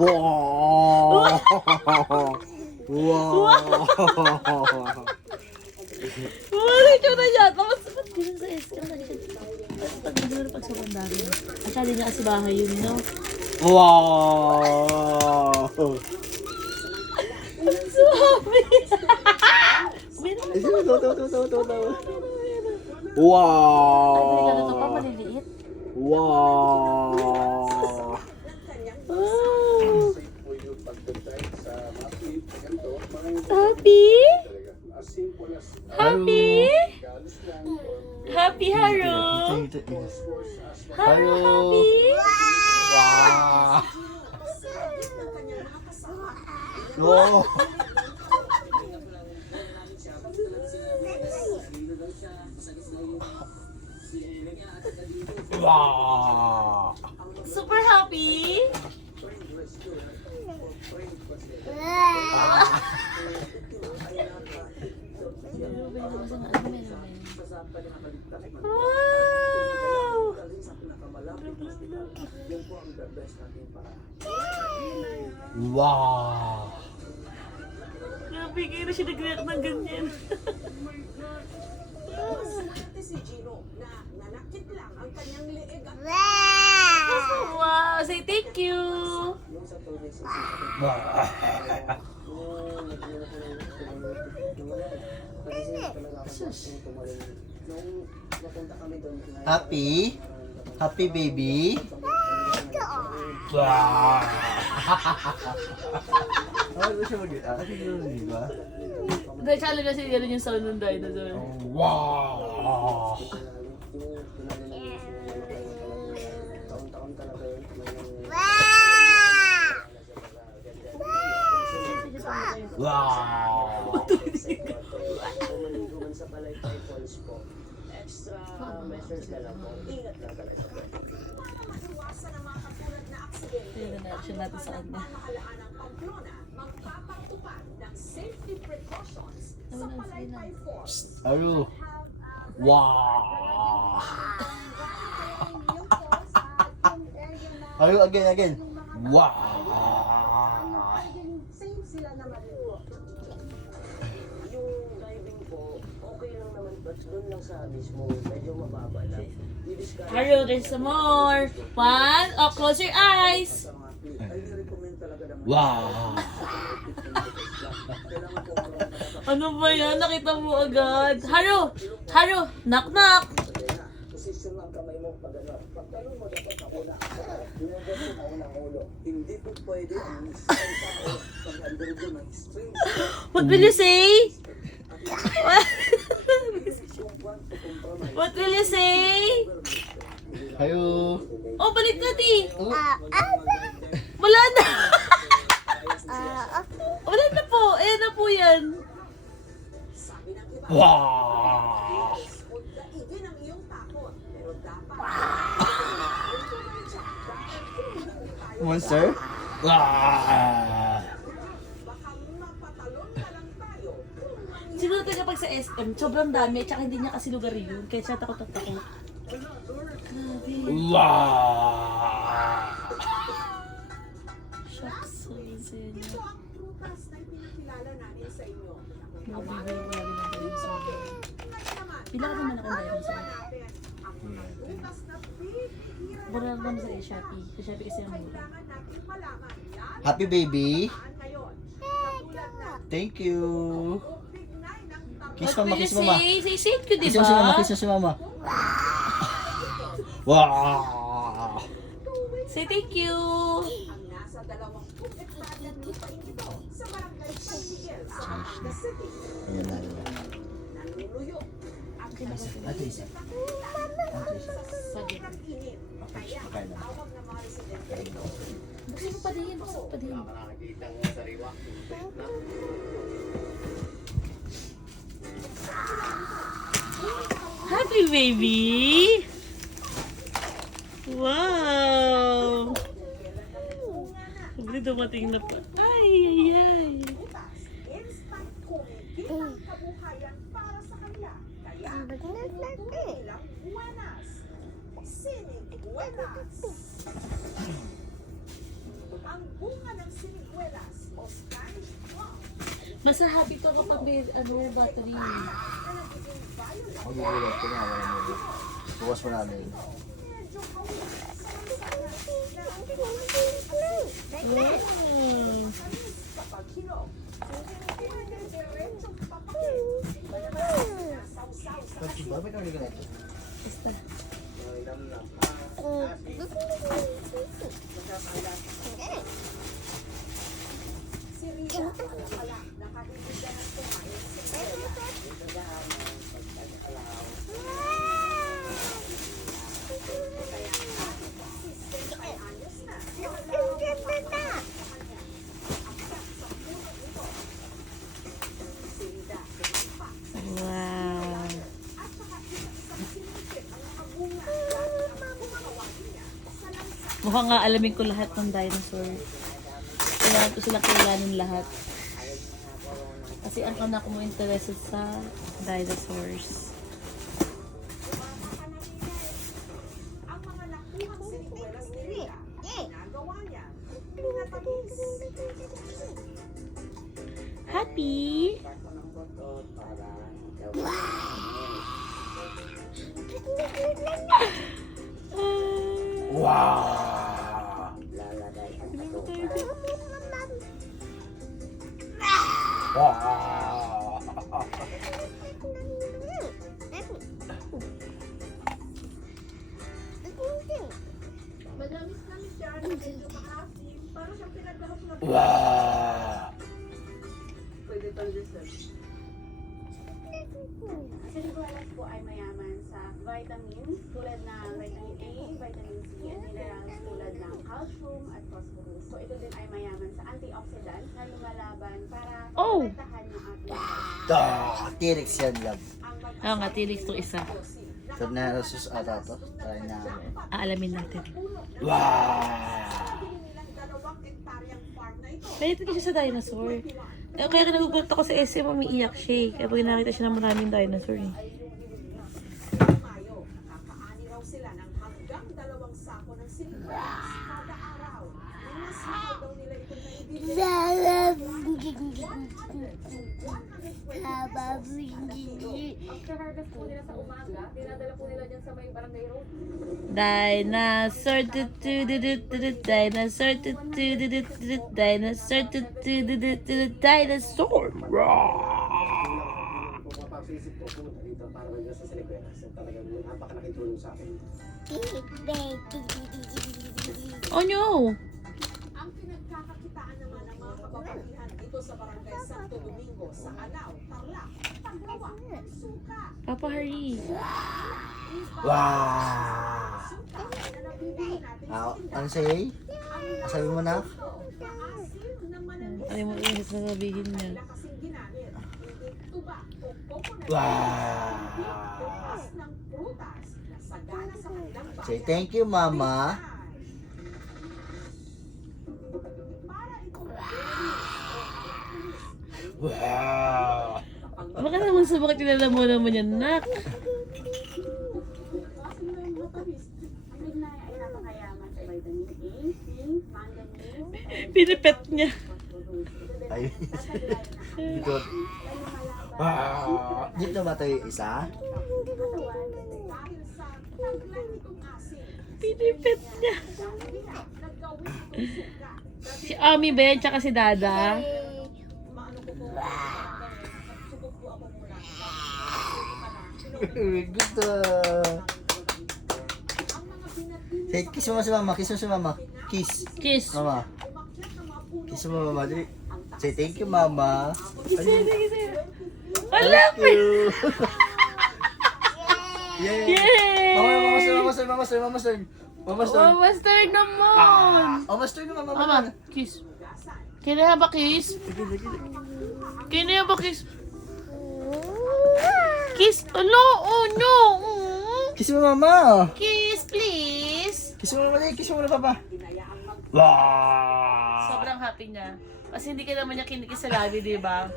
Wow! Wow! Wala ito na yan. Tapos, ba't ganun sa SK? Pag nagano pag sa bandari. Akala niya kasi bahay yun, no? Wow! Sabi! Wow! Ay, ganun to pa, maliliit. Wow! Oh! Happy? Happy? Happy, Haro? Haro, happy? Wow! Wow! Wow! Super happy? Wow! Wow! Grabe, kayo na siya nag-react ng ganyan. Si Gino na nanakit lang ang kanyang leeg at Wow! Say thank you! Happy? Happy baby? Wow! Ano siya mag-i ba? Dahil challenge kasi yan yung sound ng dinosaur. Wow! Wow! extra measures na lang po. Ingat lang talaga. Iwasan ang mga katulad na aksidente. Ayun na reaction natin sa kanya. Pamahalaan ng Pamplona magpapatupad ng safety precautions sa Palaypay Falls. Ayo! Wow! Ayo, again. Wow! Same sila naman po. Yung diving po, okay lang naman but doon lang sa mismo, medyo mababa lang. Haro, there's some more. One. Oh, close your eyes. Wow! Ano ba yan? Nakita mo agad. Haro! Haro! Knock knock! Posisyon ng kamay mo pag ano. Pagtalon mo dapat nauna. Dinagyan mo nauna ang ulo. Hindi po pwede ang isang tao pag-undergo ng strings. What will you say? What will you say? Ayo! Oh, balik natin. Wala na. Wala na po. Eh na po yan. Wow! Huwag daigin ang iyong takot. Pero dapat Monster? Wow! baka mapatalon na lang tayo. Siguro talaga pag sa SM, sobrang dami. Tsaka hindi niya kasi lugar yun. Kaya siya takot at takot. Grabe. Wow! Shucks. So insane. Ito ang prutas na pinakilala namin sa inyo. Grabe, grabe na dinosaur. Ilan naman ako dinosaur? Ang mga prutas na pipihira Wala naman sa Shopee. Sa Shopee kasi ang mura. kailangan natin malaman. Lalo Happy baby! ngayon. Katulad na Thank you! bignay ng tao. Kiss What mama, will you kiss mama! say? Say thank you, Kiss diba? mo si mama, kiss mo si mama! Wow! Say thank you! Ang nasa 20 hektaryang lupain ito sa barangay San Miguel sa Batangas City. Ayan na, ayan na. Nanluluyo ang Ito isa. Ito isa. Pwede. init. Kaya Okay na. tawag ng mga residente ito. Buksan mo pa din. Buksan mo pa din. Happy baby! Wow! Sabi dumating na pa. Ay, ay, ay. Butas, instant kumigit ang kabuhayan para sa kanila. Kaya, tinutukoy nilang buenas. Sinig buenas. Ang bunga ng siniguelas o Spanish plum Basta happy to kapag may battery. na nagiging violet. Magugulat ko nga, wala mo. Bukas mo namin. Medyo kawis. Kapag hinog, pwede diretsong papakit. Iba naman, nasawsaw sa Bakit ba? Ba't narinig ka na ito? Basta. si Rita. Wala pala, nakahigigan ng kumain sa siniguelas. Wow. Mukhang nga alamin ko lahat ng dinosaur. Kailangan ko sila kailanin lahat. Kasi ang anak mo interested sa dinosaurs. Ang mga nakuhang siniguelas ni Rita, ginagawa niya, pinatamis. Happy? Wow! Wow! Manamis-namis siya, medyo maasim, parang siyang pinaglahok na Wow! pwede pang dessert. Ang siniguelas po ay mayaman sa vitamins tulad ng vitamin A, vitamin C, at minerals tulad ng calcium at phosphorus. So ito din ay mayaman sa antioxidants na lumalaban para Oh! protektahan yung ating T-Rex yan, love. Oo nga, tilis to isa. So, narasus ata to. Try namin. Aalamin natin. Wow! Pwede siya sa dinosaur. Kaya nagugulat ako sa SM, umiiyak siya eh. Kaya pag nakita siya ng maraming dinosaur eh. Mayo, nakakaani raw sila ng hanggang 2 sako ng siniguelas kada araw. Minasikaw daw nila ito na After harvest po nila sa umaga, dinadala po nila dyan sa may barangay road. Dinosaur dinosaur dinosaur dinosaur. Pumapasisip ko pumunta dito para mag sa Siniguelas. Talagang napakalaking tulong sa akin. Oh no! ang pinagkakakitaan naman ng mga kababaihan dito sa barangay Santo Domingo sa Anao, Tarlac, Taglawa, Suka. Papa Harry. Wow! Suka na nabibili natin sa Ano sa'yo? Sabi mo na? maasim na manamis Ay mo yung sasabihin niya. na kasing ginamit. Hindi tuba o coconut. Wow! Bukas ng prutas na sagana sa kanilang bayan. Say thank you, Mama. Para itong Wow! Baka naman sa bakit kinalaman naman yan, nak. Ang lignaya ay napakayaman sa vitamin A, C, manganese, Pinipet niya. phosphorus. Ito din Ay. ay tataglayan ng Dito. ay lumalaban Wow! Dito ba ito yung isa? katawan. dahil sa taglay nitong asin. Pinipet niya. Nagawin itong suka. Si Ami ba yan, tsaka si Dada? Maano ko po, subok po ako muna. Gusto. Ang mga binatili Say, kiss mo si Mama. Kiss mo si Mama. Kiss. Kiss. Mama. umakyat ng mga puno. Kiss mo, Mama. Dali. Say thank you, Mama. Kisaya na, kisaya. Wala pa! Yay! Yay! Mama Stern, Mama Stern, Mama Stern, Mama Stern. Mama Stern. Oh, master naman! Mama Stern naman, Mama. Mama, kiss. Kaya ba kiss? Kaya ba kiss? Kiss? No, oh no! Kiss mo, Mama. Kiss, please! Kiss mo, Mama. Dali. Kiss mo, Papa. Wow! Sobrang happy niya. Kasi hindi ka naman niya kinikis sa labi, di ba?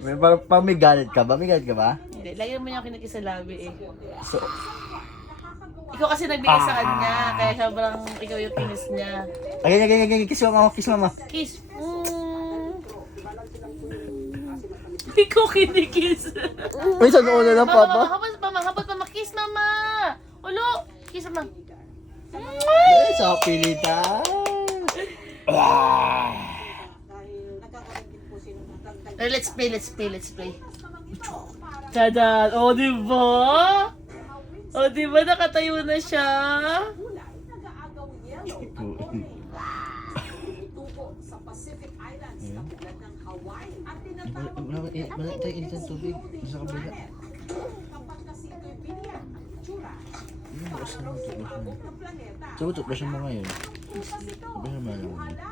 May parang may galit ka ba? May galit ka ba? Hindi, lagi naman niya kinikis sa labi eh. So, ikaw kasi nagbigay sa kanya, kaya sobrang ikaw yung kinis niya. Again. Kiss mo mama, kiss mama. Kiss. Ikaw kinikiss. Uy, sa ulo lang, papa. Habot mama, kiss mama. Ulo, kiss mama. Ay, sa pilitan. Let's play. Tada! O, diba? O, diba? Nakatayo na siya. nag-aagaw yellow at orange. Tumutubo sa Pacific Islands, katulad ng Hawaii at tinatawag Wala tayo initan tubig. Sa kabila. kapag kasi ito'y biniyag ang itsura. Para raw sumabog ng planeta. Tutok na siya mo ngayon. Bukas ito, Iba naman. hala,